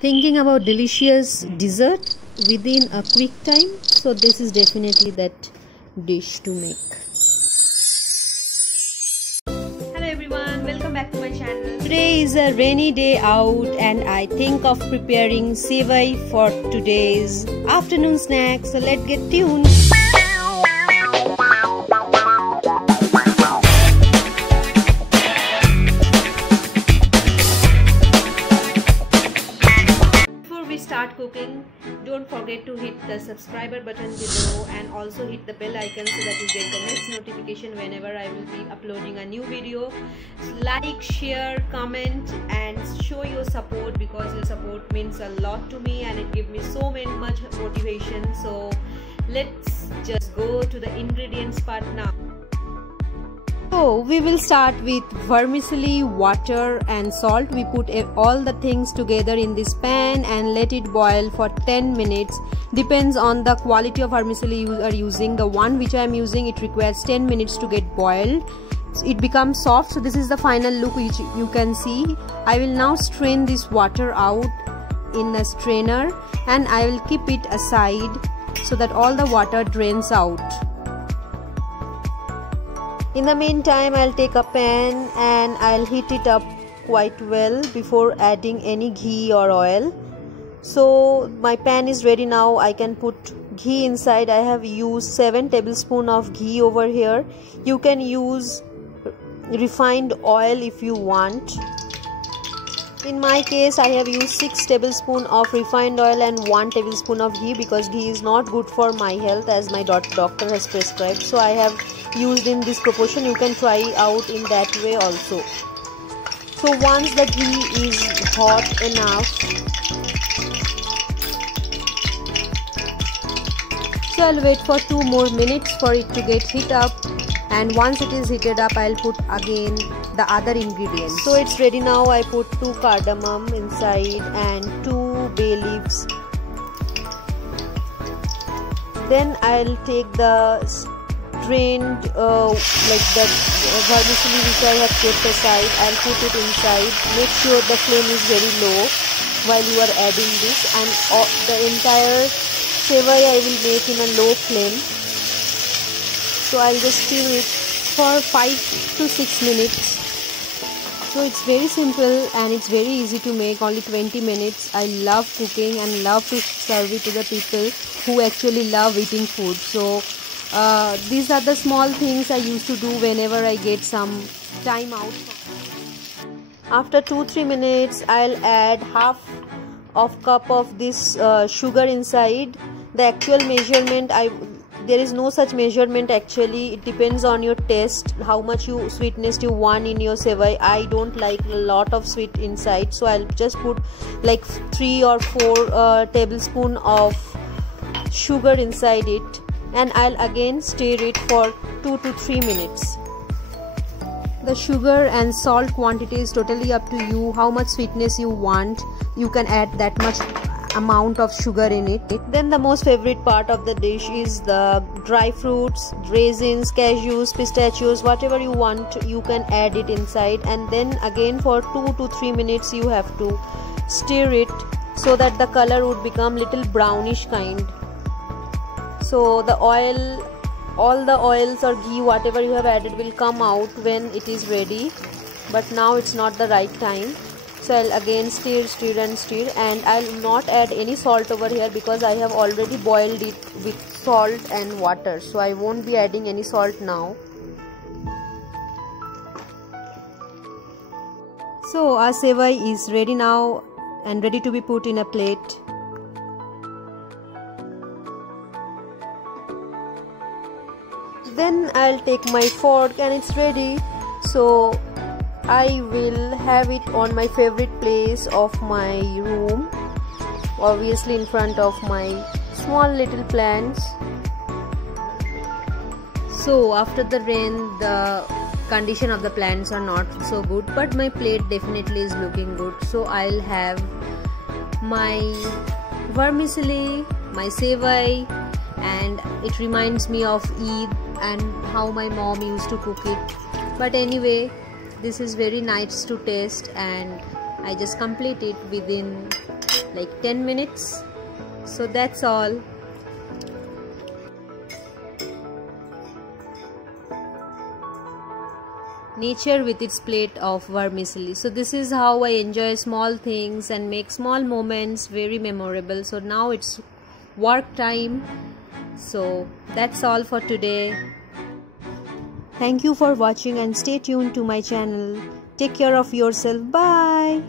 Thinking about delicious dessert within a quick time, so this is definitely that dish to make. Hello everyone, welcome back to my channel. Today is a rainy day out and I think of preparing sevai for today's afternoon snack, so let's get tuned. Start cooking, don't forget to hit the subscriber button below and also hit the bell icon so that you get the next notification whenever I will be uploading a new video. Like, share, comment and show your support, because your support means a lot to me and it gives me so much motivation. So let's just go to the ingredients part now. So we will start with vermicelli, water and salt. We put all the things together in this pan and let it boil for 10 minutes. Depends on the quality of vermicelli you are using. The one which I am using, it requires 10 minutes to get boiled. So it becomes soft. So this is the final look which you can see. I will now strain this water out in a strainer and I will keep it aside so that all the water drains out. In the meantime, I'll take a pan and I'll heat it up quite well before adding any ghee or oil. So my pan is ready now. I can put ghee inside. I have used 7 tablespoons of ghee over here. You can use refined oil if you want. In my case, I have used 6 tablespoons of refined oil and 1 tablespoon of ghee, because ghee is not good for my health as my doctor has prescribed. So I have used in this proportion. You can try out in that way also. So once the ghee is hot enough, so I'll wait for 2 more minutes for it to get heat up, and once it is heated up, I'll put again the other ingredients. So it's ready now. I put 2 cardamom inside and 2 bay leaves. Then I'll take the drained like the vermicelli which I have kept aside. I'll put it inside. Make sure the flame is very low while you are adding this, and the entire sevai I will make in a low flame. So I'll just stir it for 5 to 6 minutes. So it's very simple and it's very easy to make, only 20 minutes. I love cooking and love to serve it to the people who actually love eating food. So these are the small things I used to do whenever I get some time out. After 2-3 minutes, I'll add half of cup of this sugar inside. The actual measurement, there is no such measurement actually. It depends on your taste, how much sweetness you want in your sevai. I don't like a lot of sweet inside, so I'll just put like 3 or 4 tablespoons of sugar inside it, and I'll again stir it for 2 to 3 minutes. The sugar and salt quantity is totally up to you. How much sweetness you want, you can add that much amount of sugar in it. Then the most favorite part of the dish is the dry fruits, raisins, cashews, pistachios, whatever you want, you can add it inside, and then again for 2 to 3 minutes you have to stir it so that the color would become little brownish kind. So the oil, all the oils or ghee, whatever you have added, will come out when it is ready, but now it's not the right time. So I'll again stir and I'll not add any salt over here because I have already boiled it with salt and water, so I won't be adding any salt now. So our sevai is ready now and ready to be put in a plate. Then I'll take my fork and it's ready. So I will have it on my favorite place of my room, obviously in front of my small little plants. So after the rain, the condition of the plants are not so good, but my plate definitely is looking good. So I'll have my vermicelli, my sevai, and it reminds me of Eid and how my mom used to cook it. But anyway, this is very nice to taste and I just complete it within like 10 minutes. So that's all. Nature with its plate of vermicelli. So this is how I enjoy small things and make small moments very memorable. So now it's work time. So that's all for today. Thank you for watching and stay tuned to my channel. Take care of yourself. Bye.